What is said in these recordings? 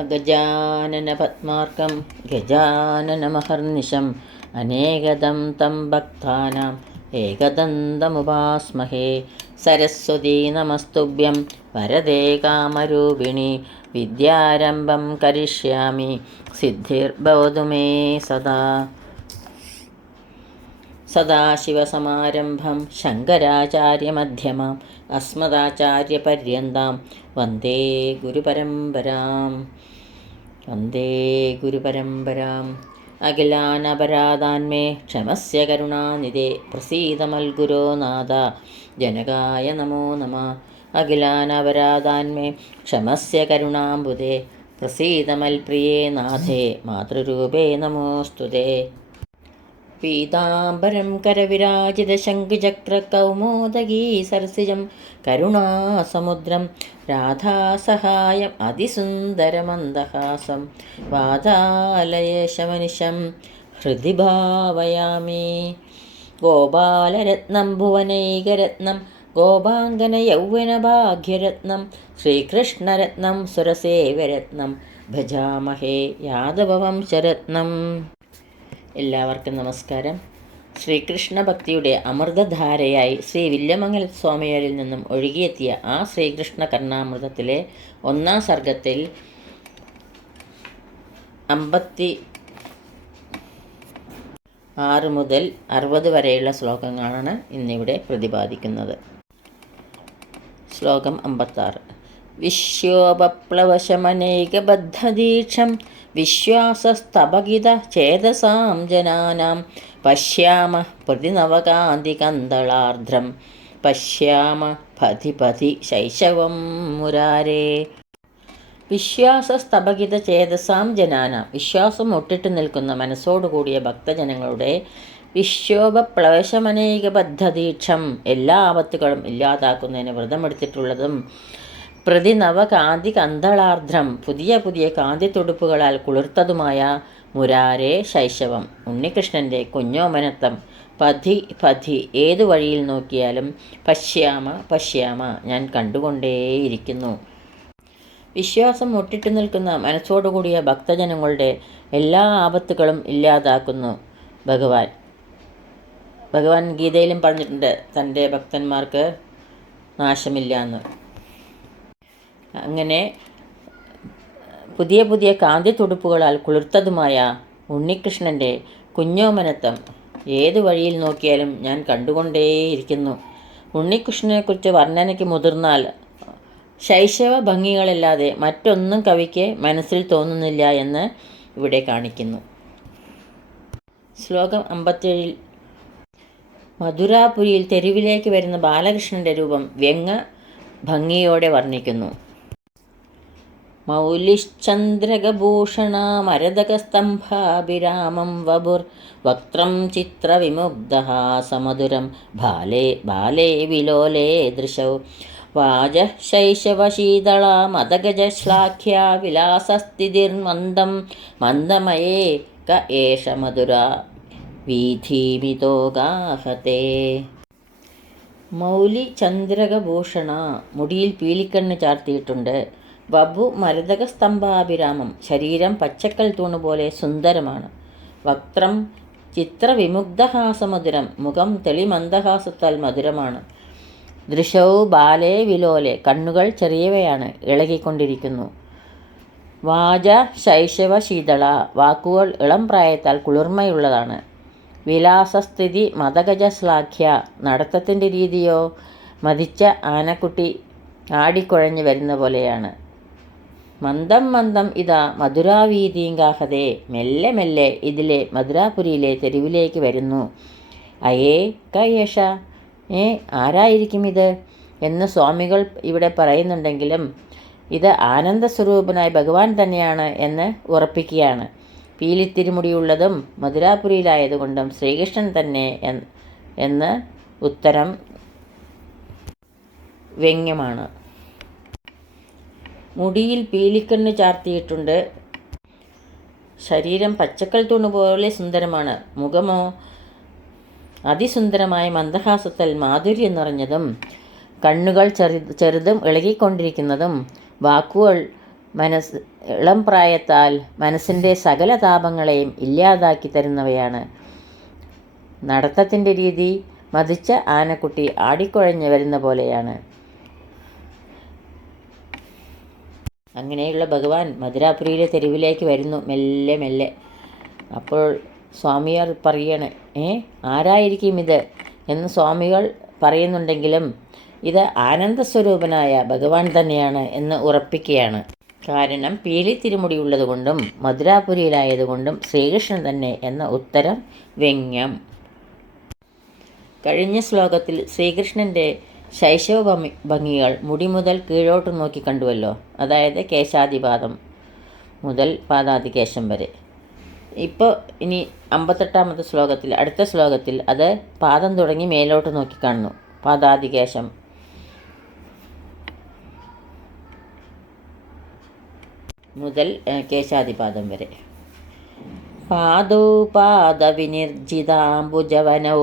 അഗജാനനപദ്മാർക്കം ഗജാനനമഹർനിശം അനേകദം തം ഭക്താനാം ഏകദന്തമുപാസ്മഹേ. സരസ്വതീ നമസ്തുഭ്യം വരദേ കാമരൂപിണി വിദ്യാരംഭം കരിഷ്യാമി സിദ്ധിർഭവതു മേ സദാ. സദാശിവസമാരംഭം ശങ്കരാചാര്യമധ്യമാം അസ്മദാചാര്യപര്യന്താം വന്ദേ ഗുരുപരമ്പരാം. അഖിലാനപരാധാന്മേ ക്ഷമസ്യ കരുണാനിധേ പ്രസീദ മൽഗുരോ നാഥ ജനകായ നമോ നമഃ. അഖിലാനപരാധാന്മേ ക്ഷമസ്യ കരുണാംബുധേ പ്രസീദ മൽപ്രിയേ നാഥേ മാതൃരൂപേ നമോസ്തുതേ. പീതാംബരം കരവിരാജിതശംഖുചക്രകൗമോദഗീ സരസിജം കരുണാസമുദ്രം രാധാസഹായം അതിസുന്ദരമന്ദഹാസം വാതാലയേശമനിശം ഹൃദി ഭാവയാമി. ഗോപാലരത്നം ഭുവനൈകരത്നം ഗോപാംഗനയൗവനഭാഗ്യരത്നം ശ്രീകൃഷ്ണരത്നം സുരസേവരത്നം ഭജാമഹേ യാദവവംശരത്നം. എല്ലാവർക്കും നമസ്കാരം. ശ്രീകൃഷ്ണ ഭക്തിയുടെ അമൃതധാരയായി ശ്രീ വില്യമംഗല സ്വാമിയാരിൽ നിന്നും ഒഴുകിയെത്തിയ ആ ശ്രീകൃഷ്ണ കർണാമൃതത്തിലെ 1-ാം സർഗത്തിൽ 56 മുതൽ 60 വരെയുള്ള ശ്ലോകങ്ങളാണ് ഇന്നിവിടെ പ്രതിപാദിക്കുന്നത്. ശ്ലോകം 56. വിശ്വോപപ്ലവശമനൈകബദ്ധദീക്ഷം വിശ്വാസസ്തപകിത ചേതസാം ജനാനാം പശ്യാമ പ്രതിനവകാന്തികന്തളാർദ്രം പശ്യാമ പതി പതി ശൈശവം മുരാരേ. വിശ്വാസസ്തപകിത ചേതസാം ജനാനാം, വിശ്വാസം ഒട്ടിട്ട് നിൽക്കുന്ന മനസ്സോടുകൂടിയ ഭക്തജനങ്ങളുടെ വിശ്വോപപ്ലവശമനൈകബദ്ധദീക്ഷം, എല്ലാ ആപത്തുകളും ഇല്ലാതാക്കുന്നതിന് വ്രതമെടുത്തിട്ടുള്ളതും പ്രതിനവകാന്തി കന്തളാർദ്രം, പുതിയ പുതിയ കാന്തിത്തുടുപ്പുകളാൽ കുളിർത്തതുമായ മുരാരേ ശൈശവം, ഉണ്ണികൃഷ്ണൻ്റെ കുഞ്ഞോമനത്വം, പഥി പഥി ഏതു വഴിയിൽ നോക്കിയാലും, പശ്യാമ പശ്യാമ ഞാൻ കണ്ടുകൊണ്ടേയിരിക്കുന്നു. വിശ്വാസം മുട്ടിട്ടു നിൽക്കുന്ന മനസ്സോടുകൂടിയ ഭക്തജനങ്ങളുടെ എല്ലാ ആപത്തുകളും ഇല്ലാതാക്കുന്നു ഭഗവാൻ. ഭഗവാൻ ഗീതയിലും പറഞ്ഞിട്ടുണ്ട് തൻ്റെ ഭക്തന്മാർക്ക് നാശമില്ല എന്ന്. അങ്ങനെ പുതിയ പുതിയ കാന്തി തുടുപ്പുകളാൽ കുളിർത്തതുമായ ഉണ്ണികൃഷ്ണൻ്റെ കുഞ്ഞോമനത്വം ഏതു വഴിയിൽ നോക്കിയാലും ഞാൻ കണ്ടുകൊണ്ടേയിരിക്കുന്നു. ഉണ്ണികൃഷ്ണനെക്കുറിച്ച് വർണ്ണനയ്ക്ക് മുതിർന്നാൽ ശൈശവ ഭംഗികളല്ലാതെ മറ്റൊന്നും കവിക്ക് മനസ്സിൽ തോന്നുന്നില്ല എന്ന് ഇവിടെ കാണിക്കുന്നു. ശ്ലോകം 57. മധുരാപുരിയിൽ തെരുവിലേക്ക് വരുന്ന ബാലകൃഷ്ണൻ്റെ രൂപം വ്യംഗ ഭംഗിയോടെ വർണ്ണിക്കുന്നു. മൗലിശ്ചന്ദ്രകഭൂഷണമരതകസ്തംഭാഭിരാമം വപുർ വക്ത്രം ചിത്രവിമുഗ്ധഹാസമധുരം ബാലേ ബാലേ വിലോലേ ദൃശൗ വാജഃ ശൈശവശീതളാ മദഗജശ്ലാഘ്യാ വിലാസസ്ഥിതിർമന്ദം മന്ദമയേ ക ഏഷ മധുരാ വീഥീമിതോ ഗാഹതേ. മൗലി ചന്ദ്രകഭൂഷണ, മുടിയിൽ പീലിക്കണ്ണ് ചാർത്തിയിട്ടുണ്ട്. വപു മരതകസ്തംഭാഭിരാമം, ശരീരം പച്ചക്കൽ തൂണുപോലെ സുന്ദരമാണ്. വക്ത്രം ചിത്രവിമുഗ്ധഹാസമധുരം, മുഖം തെളിമന്ദഹാസത്താൽ മധുരമാണ്. ദൃശൗ ബാലേ വിലോലെ, കണ്ണുകൾ ചെറിയവയാണ്, ഇളകിക്കൊണ്ടിരിക്കുന്നു. വാച ശൈശവ ശീതള, വാക്കുകൾ ഇളം പ്രായത്താൽ കുളിർമയുള്ളതാണ്. വിലാസസ്ഥിതി മദഗജശ്ലാഘ്യ, നടത്തത്തിൻ്റെ രീതിയോ മതിച്ച ആനക്കുട്ടി ആടിക്കുഴഞ്ഞു വരുന്ന പോലെയാണ്. മന്ദം മന്ദം ഇതാ മധുരാവീതീങ്കാഹതേ, മെല്ലെ മെല്ലെ ഇതിലെ മധുരാപുരിയിലെ തെരുവിലേക്ക് വരുന്നു. അയേ കയേഷ, ആരായിരിക്കും ഇത് എന്ന് സ്വാമികൾ ഇവിടെ പറയുന്നുണ്ടെങ്കിലും ഇത് ആനന്ദസ്വരൂപനായ ഭഗവാൻ തന്നെയാണ് എന്ന് ഉറപ്പിക്കുകയാണ്. പീലിത്തിരുമുടിയുള്ളതും മധുരാപുരിയിലായതുകൊണ്ടും ശ്രീകൃഷ്ണൻ തന്നെ എന്ന് ഉത്തരം വ്യംഗ്യമാണ്. മുടിയിൽ പീലിക്കണ്ണ് ചാർത്തിയിട്ടുണ്ട്. ശരീരം പച്ചക്കൽ തൂണുപോലെ സുന്ദരമാണ്. മുഖമോ അതിസുന്ദരമായ മന്ദഹാസത്താൽ മാധുര്യം നിറഞ്ഞതും കണ്ണുകൾ ചെറുതും ഇളകിക്കൊണ്ടിരിക്കുന്നതും വാക്കുകൾ ഇളം പ്രായത്താൽ മനസ്സിൻ്റെ സകല താപങ്ങളെയും ഇല്ലാതാക്കി തരുന്നവയാണ്. നടത്തത്തിൻ്റെ രീതി മതിച്ച ആനക്കുട്ടി ആടിക്കുഴഞ്ഞ് വരുന്ന പോലെയാണ്. അങ്ങനെയുള്ള ഭഗവാൻ മധുരാപുരിയിലെ തെരുവിലേക്ക് വരുന്നു മെല്ലെ മെല്ലെ. അപ്പോൾ സ്വാമിയാർ പറയണേ, ആരായിരിക്കും ഇത് എന്ന് സ്വാമികൾ പറയുന്നുണ്ടെങ്കിലും ഇത് ആനന്ദസ്വരൂപനായ ഭഗവാൻ തന്നെയാണ് എന്ന് ഉറപ്പിക്കുകയാണ്. കാരണം പീലി തിരുമുടിയുള്ളതുകൊണ്ടും മധുരാപുരിയിലായതുകൊണ്ടും ശ്രീകൃഷ്ണൻ തന്നെ എന്ന ഉത്തരം വ്യംഗ്യം. കഴിഞ്ഞ ശ്ലോകത്തിൽ ശ്രീകൃഷ്ണൻ്റെ ശൈശവ ഭംഗികൾ മുടി മുതൽ കീഴോട്ട് നോക്കി കണ്ടുവല്ലോ. അതായത് കേശാദിപാദം മുതൽ പാദാദികേശം വരെ. ഇപ്പോൾ ഇനി 58ാമത്തെ ശ്ലോകത്തിൽ, അടുത്ത ശ്ലോകത്തിൽ അത് പാദം തുടങ്ങി മേലോട്ട് നോക്കി കാണുന്നു. പാദാദികേശം മുതൽ കേശാദിപാദം വരെ. പാദൗ പാദവിനിർജിതാംബുജവനൗ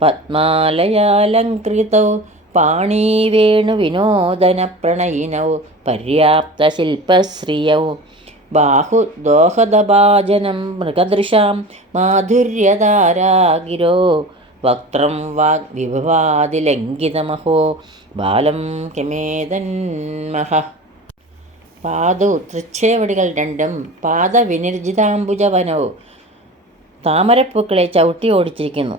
പത്മാലയാലങ്കൃതൗ പാണീവേണുവിനോദനപ്രണയിനൗ പര്യാപ്തശില്പശ്രിയൗ ബാഹുദോഹദഭാജനം മൃഗദൃശാം മാധുര്യധാരാഗിരോ വക്ത്രം വാഗ്വിഭവാദിലംഘിതമഹോ ബാലം കിമേതന്മഹ. പാദു തൃച്ഛേവടികൾ രണ്ടും, പാദവിനിർജിതാംബുജവനോ താമരപ്പൂക്കളെ ചവിട്ടി ഓടിച്ചിരിക്കുന്നു.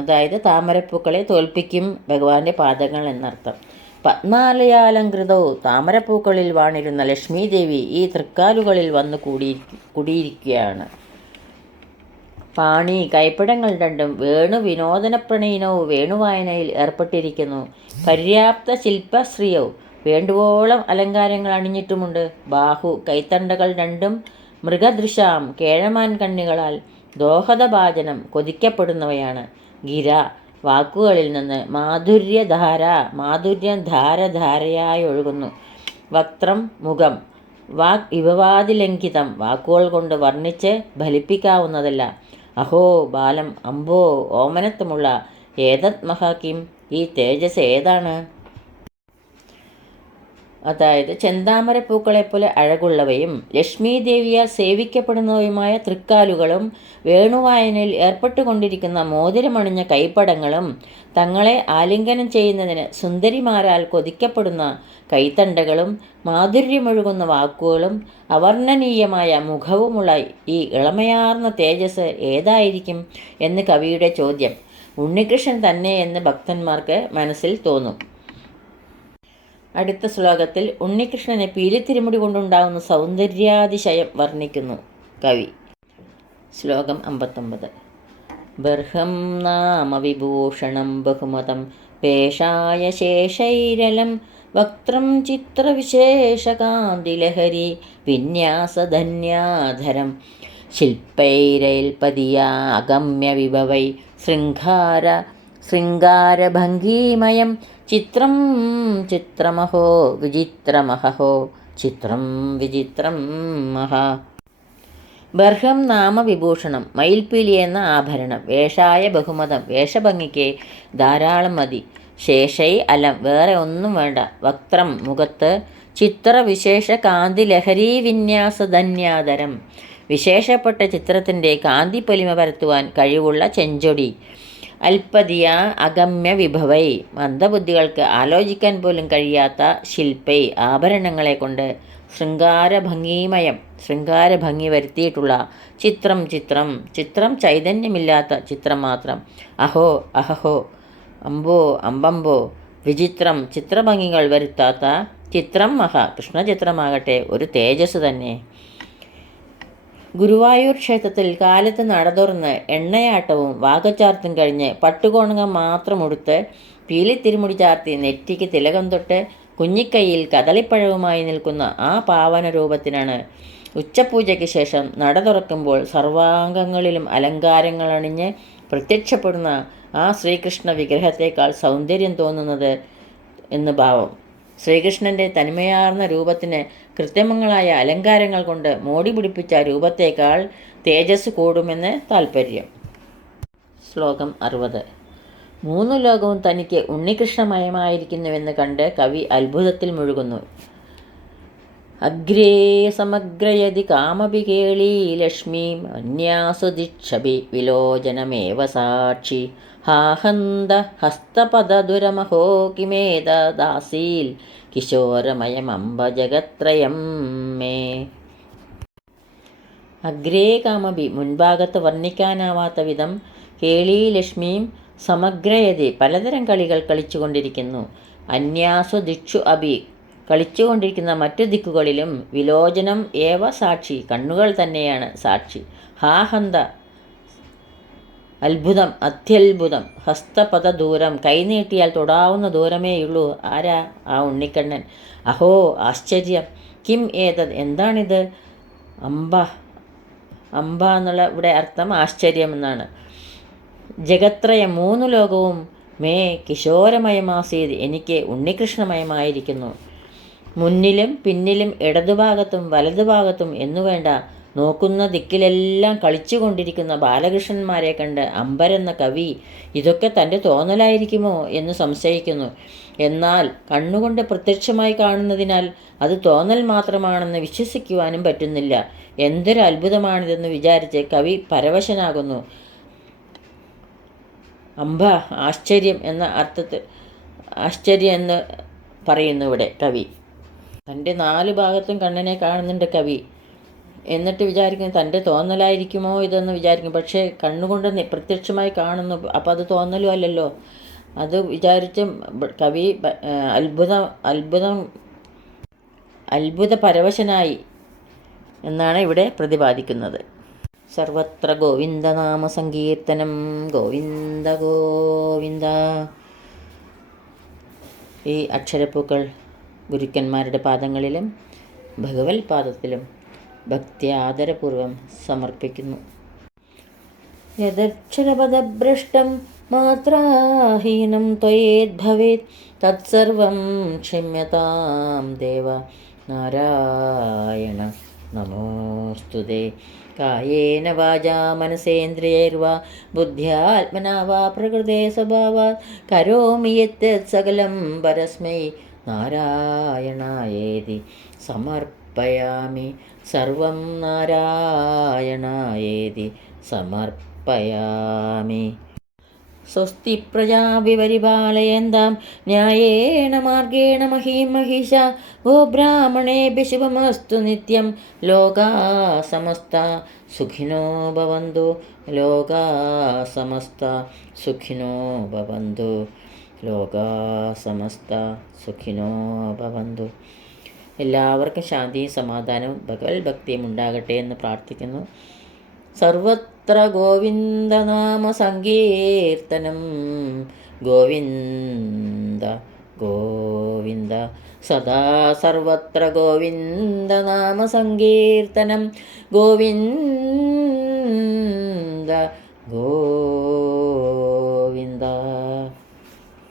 അതായത് താമരപ്പൂക്കളെ തോൽപ്പിക്കും ഭഗവാന്റെ പാദങ്ങൾ എന്നർത്ഥം. പത്മാലയാലങ്കൃതവും താമരപ്പൂക്കളിൽ വാണിരുന്ന ലക്ഷ്മീദേവി ഈ തൃക്കാലുകളിൽ വന്ന് കുടിയിരിക്കുകയാണ്. പാണി കൈപ്പടങ്ങൾ രണ്ടും വേണുവിനോദനപ്രണയിനവും വേണുവായനയിൽ ഏർപ്പെട്ടിരിക്കുന്നു. പര്യാപ്ത ശില്പശ്രീയവും വേണ്ടുവോളം അലങ്കാരങ്ങൾ അണിഞ്ഞിട്ടുമുണ്ട്. ബാഹു കൈത്തണ്ടകൾ രണ്ടും മൃഗദൃശാം കേഴമാൻ കണ്ണികളാൽ ദോഹദഭാജനം കൊതിക്കപ്പെടുന്നവയാണ്. ഗിര വാക്കുകളിൽ നിന്ന് മാധുര്യധാര മാധുര്യം ധാരധാരയായി ഒഴുകുന്നു. വക്ത്രം മുഖം വാഗ് വിഭവാദിലംഘിതം വാക്കുകൾ കൊണ്ട് വർണ്ണിച്ച് ഫലിപ്പിക്കാവുന്നതല്ല. അഹോ ബാലം അംബോ ഓമനത്വമുള്ള ഏതത് മഹാകിം ഈ തേജസ് ഏതാണ്? അതായത് ചെന്താമരപ്പൂക്കളെപ്പോലെ അഴകുള്ളവയും ലക്ഷ്മീദേവിയാൽ സേവിക്കപ്പെടുന്നവയുമായ തൃക്കാലുകളും വേണുവായനയിൽ ഏർപ്പെട്ടുകൊണ്ടിരിക്കുന്ന മോതിരമണിഞ്ഞ കൈപ്പടങ്ങളും തങ്ങളെ ആലിംഗനം ചെയ്യുന്നതിന് സുന്ദരിമാരാൽ കൊതിക്കപ്പെടുന്ന കൈത്തണ്ടകളും മാധുര്യമൊഴുകുന്ന വാക്കുകളും അവർണ്ണനീയമായ മുഖവുമുള്ള ഈ ഇളമയാർന്ന തേജസ് ഏതായിരിക്കും എന്ന് കവിയുടെ ചോദ്യം ഉണ്ണികൃഷ്ണൻ തന്നെ എന്ന് ഭക്തന്മാർക്ക് മനസ്സിൽ തോന്നും. അടുത്ത ശ്ലോകത്തിൽ ഉണ്ണികൃഷ്ണനെ പീലിത്തിരുമുടി കൊണ്ടുണ്ടാകുന്ന സൗന്ദര്യാതിശയം വർണ്ണിക്കുന്നു കവി. ശ്ലോകം 59. ബർഹം നാമ വിഭൂഷണം ബഹുമതം പേഷായ ശേഷൈരലം വക്ത്രം ചിത്രവിശേഷകാന്തിലഹരി വിന്യാസധന്യാധരം ശില്പൈരൈൽപതിയാ അഗമ്യ വിഭവൈ ശൃംഗാരഭംഗീമയം ചിത്രം ചിത്രമഹോ വിചിത്രമഹോ ചിത്രം വിചിത്രം മഹ. ബർഹം നാമ വിഭൂഷണം മയിൽപ്പീലി എന്ന ആഭരണം. വേഷായ ബഹുമതം വേഷഭംഗിക്ക് ധാരാളം മതി. ശേഷൈ അലം വേറെ ഒന്നും വേണ്ട. വക്ത്രം മുഖത്ത്. ചിത്രവിശേഷ കാന്തി ലഹരീ വിന്യാസധന്യാധരം വിശേഷപ്പെട്ട ചിത്രത്തിൻ്റെ കാന്തി പൊലിമ പരത്തുവാൻ കഴിവുള്ള ചെഞ്ചൊടി. അൽപതിയ അഗമ്യ വിഭവൈ മന്ദബുദ്ധികൾക്ക് ആലോചിക്കാൻ പോലും കഴിയാത്ത ശില്പൈ ആഭരണങ്ങളെ കൊണ്ട് ശൃംഗാരഭംഗീമയം ശൃംഗാരഭംഗി വരുത്തിയിട്ടുള്ള ചിത്രം ചിത്രം ചിത്രം ചൈതന്യമില്ലാത്ത ചിത്രം മാത്രം. അഹോ അഹഹോ അമ്പോ അമ്പമ്പോ വിചിത്രം ചിത്രഭംഗികൾ വരുത്താത്ത ചിത്രം മഹ കൃഷ്ണചിത്രമാകട്ടെ ഒരു തേജസ് തന്നെ. ഗുരുവായൂർ ക്ഷേത്രത്തിൽ കാലത്ത് നട തുറന്ന് എണ്ണയാട്ടവും വാകച്ചാർത്തും കഴിഞ്ഞ് പട്ടുകോണകം മാത്രം ഉടുത്ത് പീലിത്തിരുമുടി ചാർത്തി നെറ്റിക്ക് തിലകം തൊട്ട് കുഞ്ഞിക്കൈയിൽ കദളിപ്പഴവുമായി നിൽക്കുന്ന ആ പാവന രൂപത്തിനാണ് ഉച്ചപൂജയ്ക്ക് ശേഷം നട തുറക്കുമ്പോൾ സർവാംഗങ്ങളിലും അലങ്കാരങ്ങൾ അണിഞ്ഞ് പ്രത്യക്ഷപ്പെടുന്ന ആ ശ്രീകൃഷ്ണ വിഗ്രഹത്തേക്കാൾ സൗന്ദര്യം തോന്നുന്നത് എന്ന് ഭാവം. ശ്രീകൃഷ്ണൻ്റെ തനിമയാർന്ന രൂപത്തിന് കൃത്രിമങ്ങളായ അലങ്കാരങ്ങൾ കൊണ്ട് മോടി പിടിപ്പിച്ച രൂപത്തേക്കാൾ തേജസ് കൂടുമെന്ന് താൽപ്പര്യം. ശ്ലോകം 60. 3 ലോകവും തനിക്ക് ഉണ്ണികൃഷ്ണമയമായിരിക്കുന്നുവെന്ന് കണ്ട് കവി അത്ഭുതത്തിൽ മുഴുകുന്നു. അഗ്രേ സമഗ്രയതി കാമപി കേളീ ലക്ഷ്മീം അന്യാസു ദിക്ഷഭി വിലോചനമേവ സാക്ഷി ഹാഹന്ത ഹസ്തപദദുരമഹോ കിമേത ദാസീൽ കിശോരമയമംബ ജഗത്രയം മേ. അഗ്രേ കാമപി മുൻഭാഗത്ത് വർണ്ണിക്കാനാവാത്ത വിധം കേളീ ലക്ഷ്മിയും സമഗ്രയതി പലതരം കളികൾ കളിച്ചുകൊണ്ടിരിക്കുന്നു. അന്യാസു ദിക്ഷു അഭി കളിച്ചുകൊണ്ടിരിക്കുന്ന മറ്റു ദിക്കുകളിലും വിലോചനം ഏവ സാക്ഷി കണ്ണുകൾ തന്നെയാണ് സാക്ഷി. ഹാഹന്ത അത്ഭുതം അത്യത്ഭുതം. ഹസ്തപദ ദൂരം കൈനീട്ടിയാൽ തൊടാവുന്ന ദൂരമേയുള്ളൂ. ആരാ? ആ ഉണ്ണിക്കണ്ണൻ. അഹോ ആശ്ചര്യം. കിം ഏതത് എന്താണിത്? അംബ അംബ എന്നുള്ള ഇവിടെ അർത്ഥം ആശ്ചര്യം എന്നാണ്. ജഗത്രയം മൂന്നു ലോകവും മേ കിശോരമയമാസീത് എനിക്ക് ഉണ്ണികൃഷ്ണമയമായിരിക്കുന്നു. മുന്നിലും പിന്നിലും ഇടതുഭാഗത്തും വലതുഭാഗത്തും എന്നുവേണ്ട നോക്കുന്ന ദിക്കിലെല്ലാം കളിച്ചുകൊണ്ടിരിക്കുന്ന ബാലകൃഷ്ണന്മാരെ കണ്ട് അമ്പരെന്ന കവി ഇതൊക്കെ തൻ്റെ തോന്നലായിരിക്കുമോ എന്ന് സംശയിക്കുന്നു. എന്നാൽ കണ്ണുകൊണ്ട് പ്രത്യക്ഷമായി കാണുന്നതിനാൽ അത് തോന്നൽ മാത്രമാണെന്ന് വിശ്വസിക്കുവാനും പറ്റുന്നില്ല. എന്തൊരു അത്ഭുതമാണിതെന്ന് വിചാരിച്ച് കവി പരവശനാകുന്നു. അംബ ആശ്ചര്യം എന്ന അർത്ഥത്തിൽ ആശ്ചര്യം എന്ന് പറയുന്നു ഇവിടെ കവി. തൻ്റെ നാല് ഭാഗത്തും കണ്ണനെ കാണുന്നുണ്ട് കവി. എന്നിട്ട് വിചാരിക്കും തൻ്റെ തോന്നലായിരിക്കുമോ ഇതെന്ന് വിചാരിക്കും. പക്ഷേ കണ്ണുകൊണ്ട് പ്രത്യക്ഷമായി കാണുന്നു. അപ്പം അത് തോന്നലും അല്ലല്ലോ. അത് വിചാരിച്ച് കവി അത്ഭുത പരവശനായി എന്നാണ് ഇവിടെ പ്രതിപാദിക്കുന്നത്. സർവത്ര ഗോവിന്ദനാമ സങ്കീർത്തനം. ഗോവിന്ദ ഗോവിന്ദ. ഈ അക്ഷരപ്പൂക്കൾ ഗുരുക്കന്മാരുടെ പാദങ്ങളിലും ഭഗവത് പാദത്തിലും ഭക്തി ആദരപൂർവം സമർപ്പിക്കുന്നു. യദക്ഷരപദഭ്രഷ്ടം മാത്രാഹീനം ത്വയേദ്ഭവേത് തത്സർവം ക്ഷമ്യതാം ദേവ നാരായണ നമോസ്തുതേ. കായേന വാചാ മനസേന്ദ്രിയൈർവാ ബുദ്ധ്യാത്മനാ വാ പ്രകൃതേ സ്വഭാവാത് കരോമി യത് സകലം പരസ്മൈ നാരായണായേതി സമർപ്പയാമി. സർവം നാരായണായേതി സമർപ്പയാമി. സ്വസ്തി പ്രജാഭി പരിപാലയന്താം ന്യായേന മാർഗേണ മഹീം മഹിഷാ ഗോബ്രാഹ്മണേഭ്യഃ ശുഭമസ്തു നിത്യം. ലോകാ സമസ്താ സുഖിനോ ഭവന്തു. ലോകാ സമസ്താ സുഖിനോ ഭവന്തു. ലോകാ സമസ്താ സുഖിനോ ഭവന്തു. എല്ലാവർക്കും ശാന്തിയും സമാധാനവും ഭഗവത് ഭക്തിയും ഉണ്ടാകട്ടെ എന്ന് പ്രാർത്ഥിക്കുന്നു. സർവത്ര ഗോവിന്ദനാമ സങ്കീർത്തനം. ഗോവിന്ദ ഗോവിന്ദ സദാ സർവത്ര ഗോവിന്ദനാമ സങ്കീർത്തനം. ഗോവിന്ദ ഗോവിന്ദ.